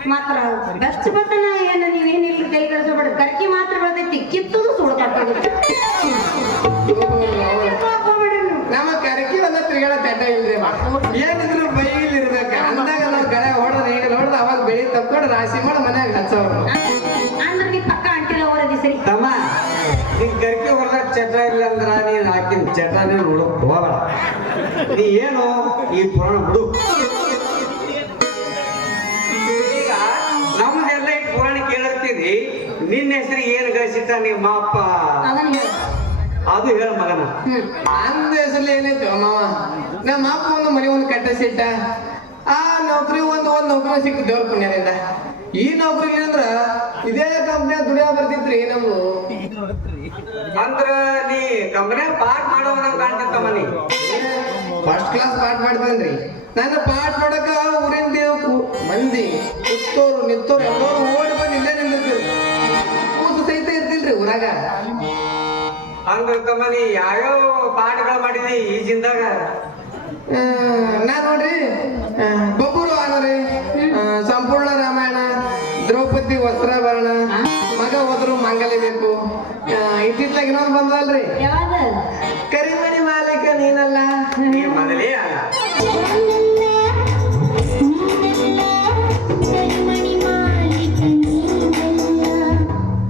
ಮಾತ್ರ ಬೆಸ್ಟ್ ಬರ್ತನ ಏನು ನೀವೇನಿಲ್ಲ ಕೈ ಕಳಿಸ್ಬೇಡ ಕರ್ಕಿ ಮಾತ್ರ ಬರ್ತೈತಿ ಕಿತ್ತುದು ಸುಡ್ತಾಗ್ತದೆ ನಮ್ಮ ಕರಕಿ ಒಂದ ತಿರುಗಾಡ ತೆಟ್ಟ ಇಲ್ರಿ ಏನಿದ್ರು ಬೈಲ್ ಇರ್ಬೇಕ ಅಂದಾಗ ನಾವು ಗಳೆ ಹೊಡೆದ ಈಗ ನೋಡ್ದ ಅವಾಗ ಬೆಳಿ ತಕ್ಕೊಂಡು ರಾಶಿ ಮಾಡಿ ಮನ್ಯಾಗ ಹಚ್ಚವ್ರು ಅಂದ್ರೆ ನೀ ಪಕ್ಕ ಅಂಟಿಲ್ಲ ಓರದಿ ಸರಿ ತಮ್ಮ ನಿನ್ ಕರ್ಕಿ ಹೊರ ಚಟ ಇಲ್ಲ ಅಂದ್ರ ನೀನ್ ಹಾಕಿನ ಚಟನೇ ನೋಡು ಹೋಗಬೇಡ ನೀ ಏನು ಈ ಪುರಾಣ ಬಿಡು ಈಗ ನಮ್ದೆಲ್ಲ ಈ ಪುರಾಣ ಕೇಳಿರ್ತೀರಿ ನಿನ್ನ ಹೆಸರು ಏನ್ ಗಳಿಸಿಟ್ಟ ನಿಮ್ಮ ಅಪ್ಪ ಅದನ್ನ ಹೇಳ ಅದು ಹೇಳ ಮಗನ ನನ್ನ ಹೆಸರಲ್ಲಿ ಏನೈತಿ ಮಾವ ನಮ್ಮ ಅಪ್ಪ ಒಂದು ಮನೆ ಒಂದು ಕಟ್ಟಿಸಿಟ್ಟ ಆ ನೌಕರಿ ಒಂದು ನೌಕರಿ ಸಿಕ್ತು ದೇವ್ರ ಪುಣ್ಯದಿಂದ ಈ ನೌಕರಿ ಅಂದ್ರ ಇದೇ ಕಂಪ್ನಿಯ ದುಡಿಯೋ ಬರ್ತಿತ್ರಿ ನಮ್ದು ಅಂದ್ರ ನೀ ಕಂಪನಿಯ ಪಾಠ ಮಾಡೋದಂಗ ಕಾಣ್ತಿತ್ತಮ್ಮ ನೀ ಫಸ್ಟ್ ಕ್ಲಾಸ್ ಪಾಠ ಮಾಡ್ತೇನ್ರಿ ನನ್ನ ಪಾಠ ನೋಡಕ ಊರಿಂದ ಮಂದಿ ಕುತ್ತೋರು ನಿತ್ತೋರು ಎಲ್ಲರೂ ಓಡಿ ಬಂದು ಇಲ್ಲೇ ನಿಂದಿರ್ತೀವಿ ಕೂತು ಸಹಿತ ಇರ್ತಿಲ್ರಿ ಊರಾಗ ಅಂದ್ರ ತಮ್ಮ ನೀ ಯಾವ್ಯಾವ ಪಾಠಗಳು ಮಾಡಿದಿ ಈ ಜಿಂದಾಗ ನಾ ನೋಡ್ರಿ ಬಬ್ಬೂರು ಆನರಿ ಸಂಪೂರ್ಣ ರಾಮಾಯಣ ದ್ರೌಪದಿ ವಸ್ತ್ರಾಭರಣ ಮಗ ಹೋದ್ರು ಮಂಗಲಿ ಬೇಕು ಇತ್ತಿತ್ಲಾಗ ಇನ್ನೊಂದು ಬಂದಲ್ರಿ ಯಾವಾಗ ಕರಿಮಣಿ ಮಾಲೀಕ ನೀನಲ್ಲ ನೀ ಮೊದಲೇ ಅಲ್ಲ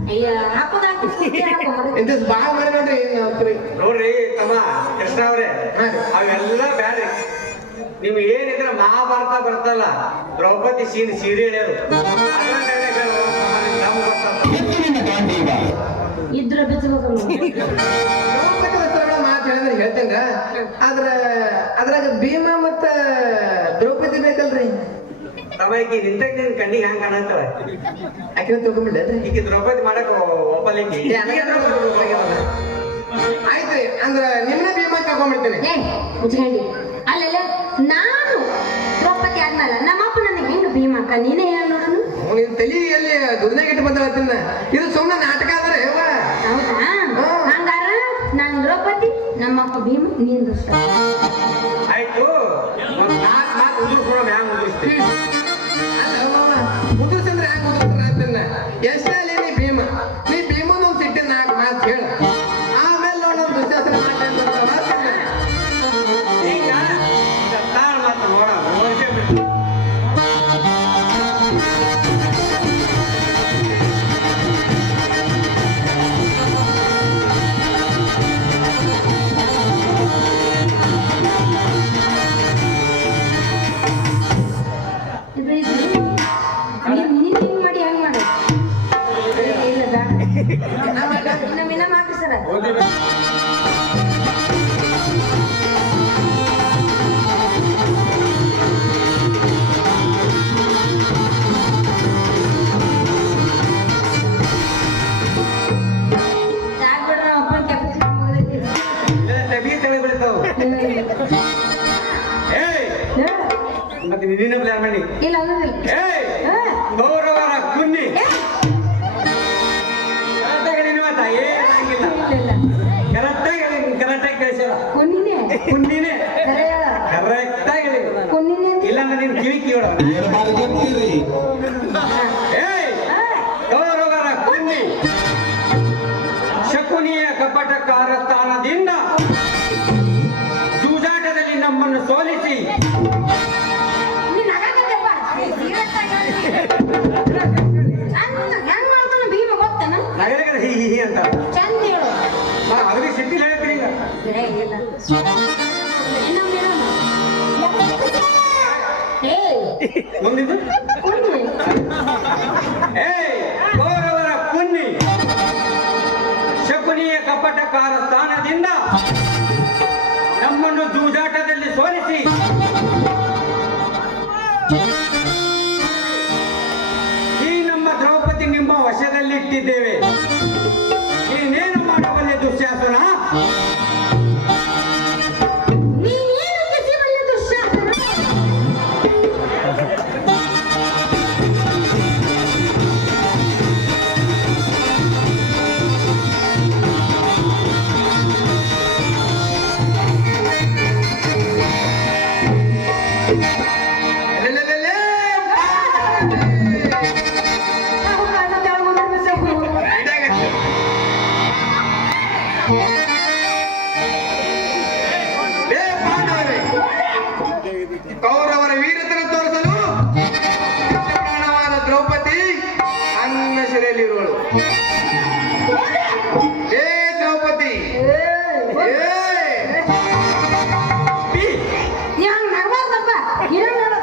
ಅಯ್ಯ ಹಾಕೋದಾಗ್ತಿ ಇಂತ ಬಾಳ್ ಮಾಡಿ ನೋಡ್ರಿ ನೌಕರಿ ನೋಡ್ರಿ ತಮ್ಮ ಕೃಷ್ಣ ಅವ್ರೆ ಅವೆಲ್ಲ ಬ್ಯಾಡ್ರಿ ನಿಮ್ಗೆ ಏನಿದ್ರೆ ಮಹಾಭಾರತ ಬರ್ತಲ್ಲ ದ್ರೌಪದಿ ಸೀರೆ ಹೇಳ್ಯಾರು ಇದ್ರ ಬಿಚ್ಚಬೇಕು ದ್ರೌಪದಿ ವಸ್ತ್ರಗಳ ಮಾತು ಹೇಳಿದ್ರೆ ಹೇಳ್ತೇನ್ರ ಅದ್ರಾಗ ಭೀಮ ಮತ್ತ ದ್ರೌಪದಿ ಬೇಕಲ್ರಿ ತಮ್ಮ ಈಗ ನಿಂತ ಕಣ್ಣಿಗೆ ಹ್ಯಾಂಗ ಕಾಣತ್ತವ ಆಕಿನ ತಿಳ್ಕೊಂಬಿಡ್ರಿ ಈಗ ದ್ರೌಪದಿ ಮಾಡಕ್ ಒಪ್ಪಲಿಕ್ಕೆ ಆಯ್ತ್ರಿ ಅಂದ್ರ ನಿಮ್ಮನ್ನ ಭೀಮ ಕರ್ಕೊಂಡ್ಬಿಡ್ತೇನೆ ಮುಚ್ಕೊಂಡಿ ಅಲ್ಲೆಲ್ಲ ನಾನು ದ್ರೌಪದಿ ಆದ್ಮೇಲೆ ನಮ್ಮಪ್ಪ ನನಗೆ ಹೆಂಗ ಭೀಮಕ್ಕ ನೀನೇ ಹೇಳ ನೋಡೋಣ ನಿನ್ ತಲಿ ಎಲ್ಲಿ ದುರ್ನಾಗ ಇಟ್ಟು ಬಂದವತ್ತಿನ ಇದು ಸುಮ್ಮನೆ ನಾಟಕ ಆದ್ರೆ ಹೌದಾ ಹಂಗಾರ ನಾನ್ ದ್ರೌಪದಿ ನಮ್ಮಪ್ಪ ಭೀಮ ನೀನ್ ದುಷ್ಟ ಆಯ್ತು ಒಂದ್ ನಾಲ್ಕು ಮಾತು ಉದುರ್ಸ್ಕೊಳ ಹ್ಯಾಂಗ ಉದುರಿಸ್ತೀವಿ ಉದುರ್ಸಂದ್ರೆ ಹೆಂಗ್ ಉದುರ್ಸ್ತಾರ ಅಂತನ್ನ ಎಷ್ಟಲ್ಲಿ ನೀ ಭೀಮ ಭೀಮನ ಒಂದು ಸಿಟ್ಟಿನ ನಾಲ್ಕು ಮಾತು ಹೇಳ ಆಮೇಲೆ ನೋಡೋಣ ದುಶ್ಯಾಸನ ಮಾತಾಡ್ತಾರ ಈಗ ತಾಳ ಮಾತು ನೋಡ ಮಾಡಿ ಹೆಂಗ್ ಮಾಡ ಇಲ್ಲ ಬೇಡ ಇನ್ನ ಮಾಡ್ರಿ ಸರ ಯಾಕೆ ಅಪ್ಪ ಕೆಪ್ಪ ತೆಗಿ ತಲೆ ಬೀಳ್ತಾವ ಏಯ್ ಮತ್ತೆ ನಿನ್ನ ಪ್ಲಾನ್ ಮಾಡಿ ಇಲ್ಲ ಅದಲ್ಲ ಏಯ್ ಗೌರವರ ಕುನ್ನಿ ಕರೆಕ್ಟಾಗಿ ಕೇಳಿಸಿಲ್ಲ ಕೊನ್ನಿನೇ ಕುನ್ನಿನೇ ಕರೆ ಕರೆಕ್ಟಾಗಿ ಕೊನ್ನಿನೇ ಇಲ್ಲ ನೀನ್ ಕಿವಿ ಕಿವಿಡ ಏಯ್ ಗೌರವರ ಕುನ್ನಿ ಶಕುನಿಯ ಕಪಟಕಾರ ಸ್ಥಾನದಿಂದ ಜೂಜಾಟದಲ್ಲಿ ನಮ್ಮನ್ನು ಸೋಲಿಸಿ ನೀನ್ ನಗಾಕತ್ತಪ್ಪ ಹೆಂಗ್ ಮಾಡ್ತಾನ ಭೀಮ ಗೊತ್ತನ ನಗರಗರ ಹಿ ಹಿ ಅಂತ ಚಂದ ಹೇಳು ಅವ್ರಿಗೆ ಸಿಟ್ಟಿ ಹೇಳ್ತೀರಿ ಈಗ ಏ ಇಲ್ಲ ಇನ್ನೊಮ್ಮೆ ಮುಂದಿದ್ದು ಕೊನ್ನಿ ಏಯ್ ಗೌರವರ ಕುನ್ನಿ ಶಕುನಿಯ ಕಪಟಕಾರ ಸ್ಥಾನದಿಂದ ನಮ್ಮನ್ನು ಜೂಜಾಟದಲ್ಲಿ ಸೋಲಿಸಿ ಈ ನಮ್ಮ ದ್ರೌಪದಿ ನಿಮ್ಮ ವಶದಲ್ಲಿಟ್ಟಿದ್ದೇವೆ ನೀನೇನು ಮಾಡಬಲ್ಲೆ ದುಶ್ಯಾಸನ ಏ ಪಾಂಡವರೇ, ಕೌರವರ ವೀರತನ ತೋರಿಸಲು ಪ್ರಾಣವಾದ ದ್ರೌಪದಿ ನನ್ನ ಸೆರೆಯಲ್ಲಿರುವಳು. ಏ ದ್ರೌಪದಿ, ಯಾನ್ ನಗಬಾರ್ದಪ್ಪ, ಏನ್ ಮಾಡೋದು?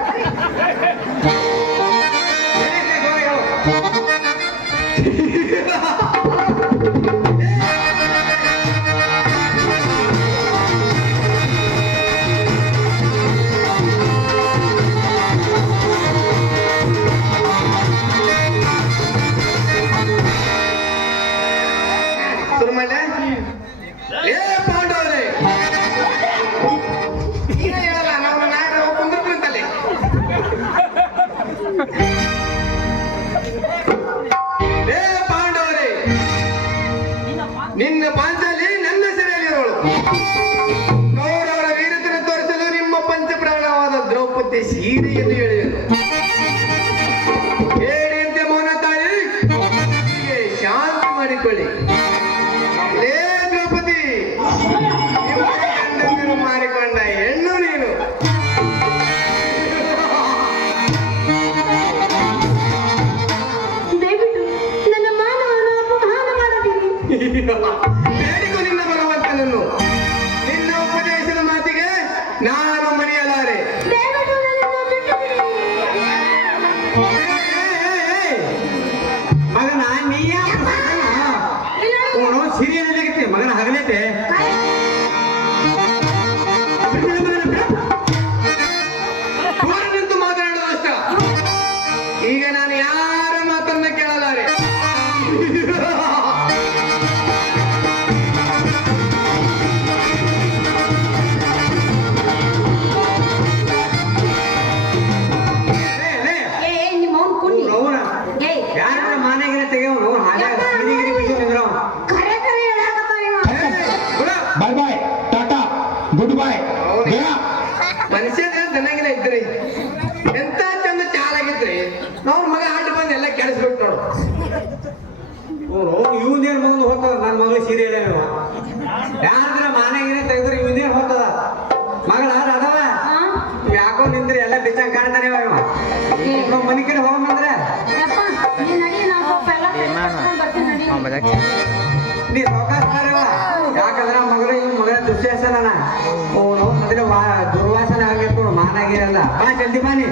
ಸುರ್ಮಣ್ಣ, ಏ ಪಾಂಡವರೇ, ಈಗ ಹೇಳಲ್ಲ, ನಾವು ಕುಂದಿರ್ತೀವಿ. ಏ ಪಾಂಡವರೇ, ನಿನ್ನ ಪಾಂಚಾಲಿ ನನ್ನ ಸೆರೆಯಲ್ಲಿರುವಳು. ಕೌರವರ ವೀರತನ ತೋರಿಸಲು ನಿಮ್ಮ ಪಂಚಪ್ರಾಣವಾದ ದ್ರೌಪದಿ ಸೀರೆಯನ್ನು ಎಳೆಯಲು ಹೇಳಿಯಂತೆ ಮೌನ ತಾಳಿ ಹೀಗೆ ಶಾಂತಿ ಮಾಡಿಕೊಳ್ಳಿ. ಲೇ ದ್ರೌಪದಿ, ನಿಮ್ಮ ಗಂಡಂದಿರು ಮಾರಿಕೊಂಡ ಹೆಣ್ಣು ನೀನು. ದಯವಿಟ್ಟು ನನ್ನ ಮಾನವನ್ನು ಅಪಮಾನ ಮಾಡಬೇಡಿ. ಬೇಡಿಕೊ ನಿನ್ನ ಭಗವಂತನನ್ನು. ನಿನ್ನ ಉಪದೇಶದ ಮಾತಿಗೆ ನಾನು ಮರೆಯಲಾರೆ. ದಯವಿಟ್ಟು ನನ್ನನ್ನು ಬಿಟ್ಟು ಬಿಡಿ. ಮಗನ ನೀಯ ಸಿರಿಯನ ಜಗತ್ತೆ ಮಗನ ಹಗಲೇತೆ. ದೂರ ನಿಂತು ಮಾತನಾಡೋದು ಅಷ್ಟ. ಈಗ ನಾನು ಯಾರ ಮಾತನ್ನ ಕೇಳಲಾರೆ. ಏ ನಿಮ್ಮ ಅವ್ನ್ ಕುಂಡಿ. ಏ ಯಾರ ಮಾನೆಗಿನ ತೆಗೆವನು ಹಾಗೆ ಸಿರಿಗಿರಿ ಬಿದ್ದು ನಿಂದ್ರು. ಕರೆ ಕರೆ ಹೇಳಾಕತ್ತಾವ ಇವ. ಬಾಯ್ ಬಾಯ್, ಟಾಟಾ, ಗುಡ್ ಬಾಯ್. ಮನುಷ್ಯ ಚೆನ್ನಾಗಿಲ್ಲ ಇದ್ರಿ, ಎಂತ ಚಂದ ಚಾಲಾಗಿದ್ರಿ. ಅವ್ರ ಮಗ ಆಟ ಬಂದು ಎಲ್ಲ ಕೆಡಿಸ್ಬಿಟ್ಟು ನೋಡು. ಇವನೇನ್ ಮಗನು ಹೋಗ್ತದ, ನನ್ನ ಮಗಳು ಸೀರೆ ಹೇಳ ಯಾರ ಮಾನೆಗಿನ ತೆಗೆದ್ರೆ ಇವನೇನ್ ಹೋಗ್ತದ. ಮಗಳ ಅದವ ಯಾಕೋ ನಿಂದ್ರಿ ಎಲ್ಲ ಬಿಚ್ಚಂಗ್ ಕಾಣ್ತಾನೆ ಮನಿ ಕಡೆ ಹೋಗಂದ್ರೆ ಯಪ್ಪ, ನೀ ನಡಿ, ನಾವು ಸ್ವಲ್ಪ ಎಲ್ಲ ಕರ್ಕೊಂಡ್ ಬರ್ತೀವಿ ನಡಿ. ನೀ ಸೌಕಾಸ್ತಾರವ. ಯಾಕಂದ್ರ ಮಗಳು ಇವ್ ಮಗಳ ದುಶ್ಯಾಸನ ಅವನು ಮೊದಲು ದುರ್ವಾಸನೆ ಆಗಿರ್ಕೊಂಡು ಮಾನಾಗಿರಲ್ಲ. ಬಾ ಜಲ್ದಿ ಬಾನಿ.